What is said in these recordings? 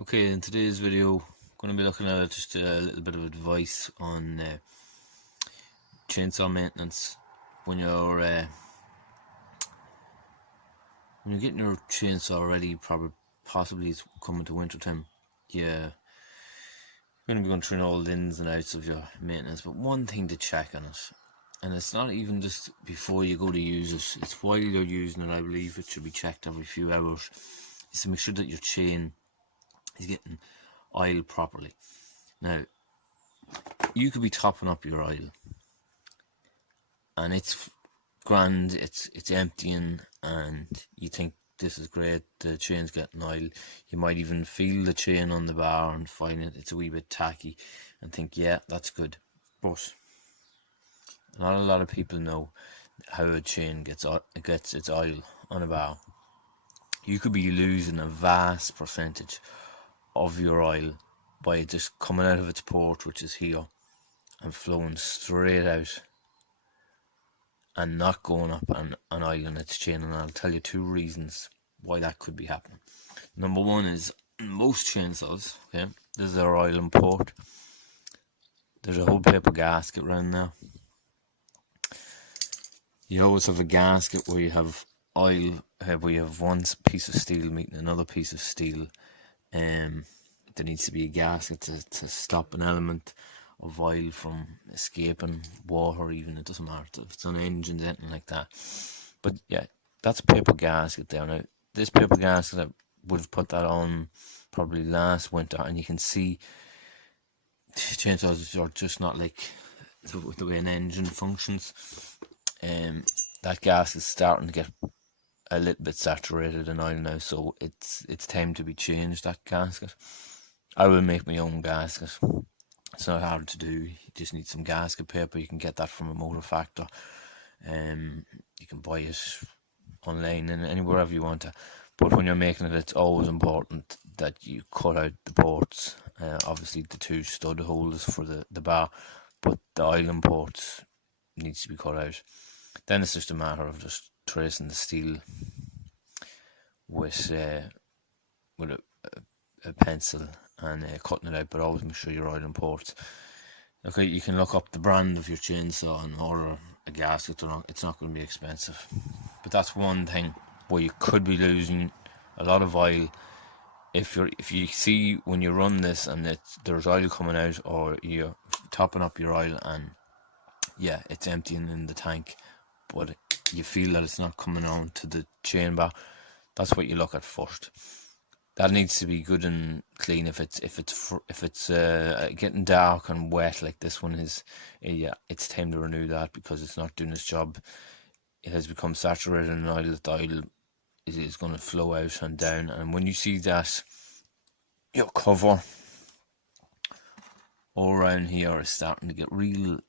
Okay, in today's video, I'm going to be looking at just a little bit of advice on chainsaw maintenance when you're getting your chainsaw ready. Possibly it's coming to winter time. Yeah, you're going to be going through all the ins and outs of your maintenance, but one thing to check on it, and it's not even just before you go to use it, it's while you're using it. I believe it should be checked every few hours, is to make sure that your chain is getting oiled properly. Now, you could be topping up your oil and it's grand, it's emptying, and you think this is great, the chain's getting oil. You might even feel the chain on the bar and find it's a wee bit tacky and think, yeah, that's good. But not a lot of people know how a chain gets its oil on a bar. You could be losing a vast percentage of your oil by just coming out of its port, which is here, and flowing straight out and not going up and oiling its chain. And I'll tell you two reasons why that could be happening. Number one is most chainsaws, okay, this is our oil and port. There's a whole paper gasket around there. You always have a gasket where you have oil, where you have one piece of steel meeting another piece of steel. There needs to be a gasket to stop an element of oil from escaping, water even, it doesn't matter if it's on engines, anything like that. But yeah, that's a paper gasket there. Now, this paper gasket, I would have put that on probably last winter, and you can see chainsaws are just not like the way an engine functions. That gas is starting to get a little bit saturated in oil now, so it's time to be changed, that gasket. I will make my own gasket. It's not hard to do. You just need some gasket paper. You can get that from a motor factor. You can buy it online and anywhere you want to. But when you're making it, it's always important that you cut out the ports. Obviously the two stud holders for the bar, but the oiling ports needs to be cut out. Then it's just a matter of just tracing the steel with a pencil and cutting it out, but always make sure your oiling ports. Okay, you can look up the brand of your chainsaw and order a gasket. It's not going to be expensive, but that's one thing where you could be losing a lot of oil if you see when you run this and there's oil coming out, or you're topping up your oil and yeah, it's emptying in the tank, but you feel that it's not coming on to the chain bar. That's what you look at first. That needs to be good and clean. If it's getting dark and wet like this one is, yeah, it's time to renew that because it's not doing its job. It has become saturated in oil. The oil is going to flow out and down, and when you see that your cover all around here is starting to get real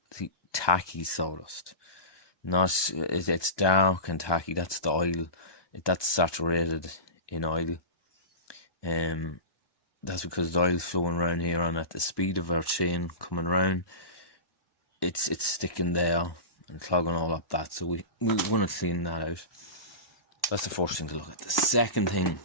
tacky sawdust, not it's dark and tacky, that's the oil, that's saturated in oil. That's because the oil's flowing around here, and at the speed of our chain coming around, it's sticking there and clogging all up that. So we want to clean that out. That's the first thing to look at. The second thing,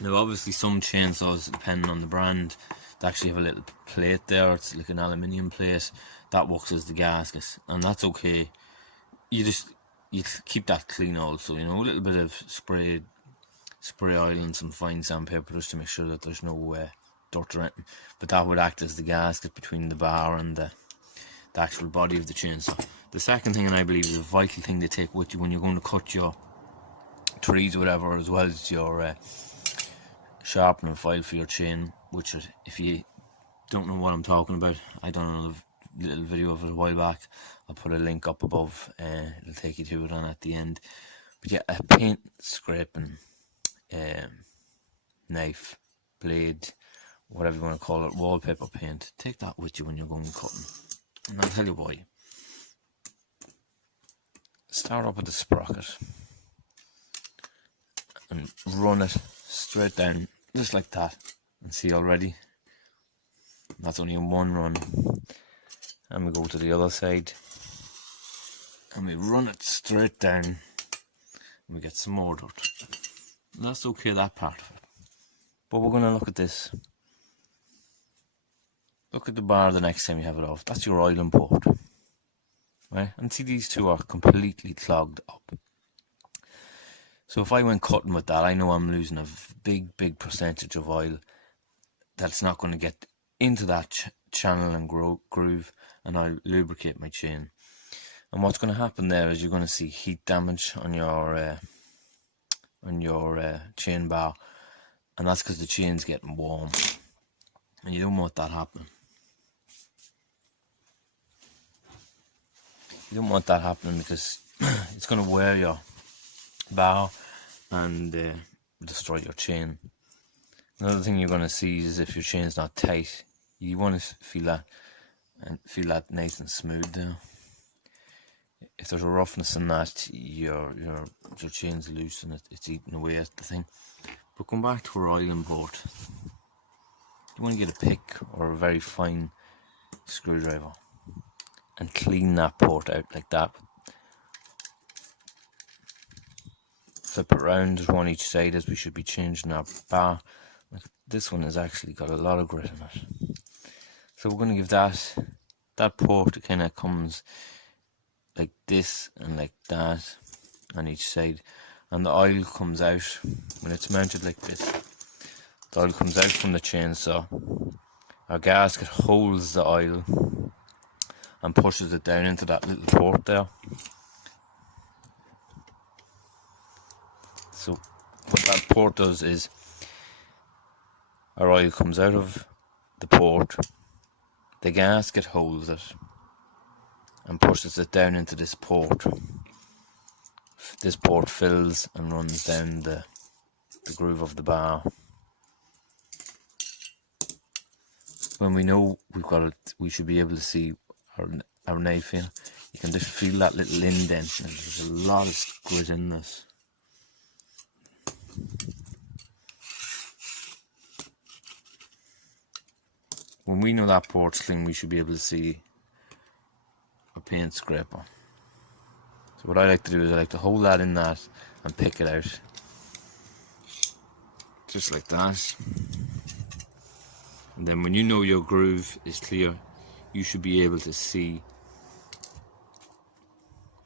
now obviously some chainsaws, depending on the brand, they actually have a little plate there. It's like an aluminium plate that works as the gasket, and that's okay. You keep that clean also, a little bit of spray oil and some fine sandpaper just to make sure that there's no dirt or anything. But that would act as the gasket between the bar and the actual body of the chainsaw. The second thing, and I believe is a vital thing to take with you when you're going to cut your trees or whatever, as well as your sharpening file for your chain, which if you don't know what I'm talking about, I done another little video of it a while back. I'll put a link up above, it'll take you to it on at the end. But yeah, a paint scraping knife, blade, whatever you want to call it, wallpaper paint, take that with you when you're going cutting. And I'll tell you why. Start up with the sprocket and run it straight down, just like that. And see already, that's only in one run. And we go to the other side and we run it straight down and we get some more dirt. And that's okay, that part of it. But we're going to look at this. Look at the bar the next time you have it off. That's your oil import. Right? And see, these two are completely clogged up. So if I went cutting with that, I know I'm losing a big percentage of oil that's not going to get into that channel and groove, and I'll lubricate my chain. And what's going to happen there is you're going to see heat damage on your chain bar, and that's because the chain's getting warm, and you don't want that happening. You don't want that happening because it's going to wear your bar and destroy your chain. Another thing you're going to see is if your chain's not tight, you want to feel that nice and smooth there. If there's a roughness in that, your chain's loose and it's eating away at the thing. But going back to our oil import, you want to get a pick or a very fine screwdriver and clean that port out like that. Flip it around, there's one each side as we should be changing our bar. This one has actually got a lot of grit in it. So we're going to give that port, it kind of comes like this and like that on each side. And the oil comes out, when it's mounted like this, the oil comes out from the chainsaw. Our gasket holds the oil and pushes it down into that little port there. So what that port does is our oil comes out of the port, the gasket holds it and pushes it down into this port. This port fills and runs down the groove of the bar. When we know we've got it, we should be able to see our knife here. You can just feel that little indent, and there's a lot of grit in this. When we know that port's clean, we should be able to see a paint scraper. So what I like to do is I like to hold that in that and pick it out. Just like that. And then when you know your groove is clear, you should be able to see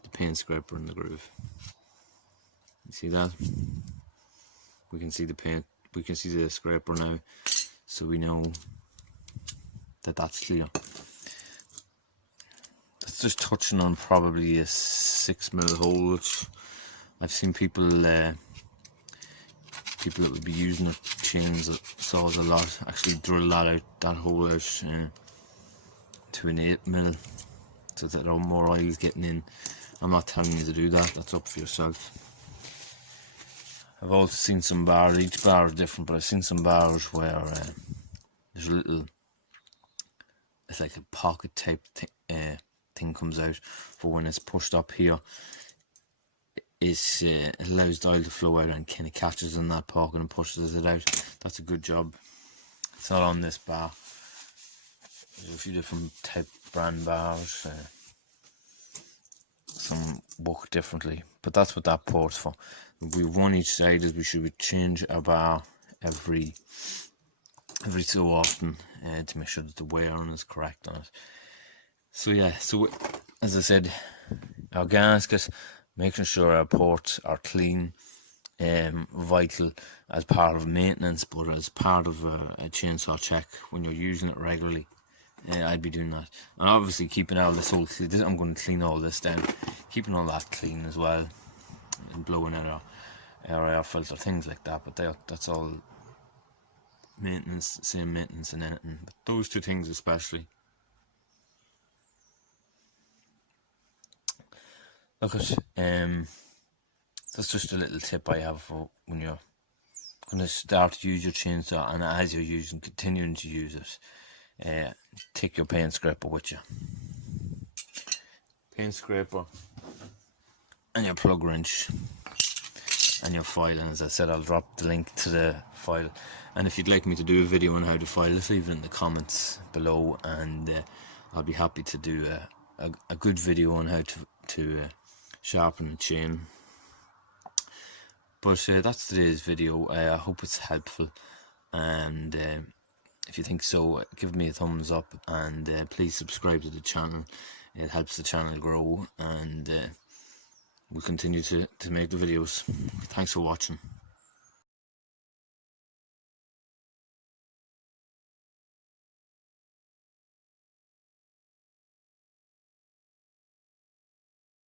the paint scraper in the groove. You see that? We can see the paint, we can see the scraper now, so we know that that's clear. It's just touching on probably a 6mm hole, which I've seen people that would be using their chainsaws a lot actually drill that hole out to an 8mm, so that more oil is getting in. I'm not telling you to do that, that's up for yourself. I've also seen some bars, each bar is different, but I've seen some bars where there's a little, it's like a pocket type thing comes out for when it's pushed up here. It allows the oil to flow out and kind of catches in that pocket and pushes it out. That's a good job. It's not on this bar. There's a few different type brand bars. Some work differently, but that's what that port's for. We have one each side, as we should change our bar every so often to make sure that the wearing is correct on it. So yeah, so as I said, our gasket, making sure our ports are clean, vital as part of maintenance, but as part of a chainsaw check when you're using it regularly. I'd be doing that, and obviously keeping all this whole clean. I'm going to clean all this down, keeping all that clean as well, and blowing out our air filter, things like that. But that's all maintenance, same maintenance in anything. But those two things especially. Look at that's just a little tip I have for when you're going to start to use your chainsaw, and as you're continuing to use it. Take your paint scraper with you. Paint scraper and your plug wrench and your file, and as I said, I'll drop the link to the file, and if you'd like me to do a video on how to file, just leave it in the comments below, and I'll be happy to do a good video on how to sharpen a chain. But that's today's video. I hope it's helpful. and if you think so, give me a thumbs up, and please subscribe to the channel. It helps the channel grow, and we'll continue to make the videos. Thanks for watching.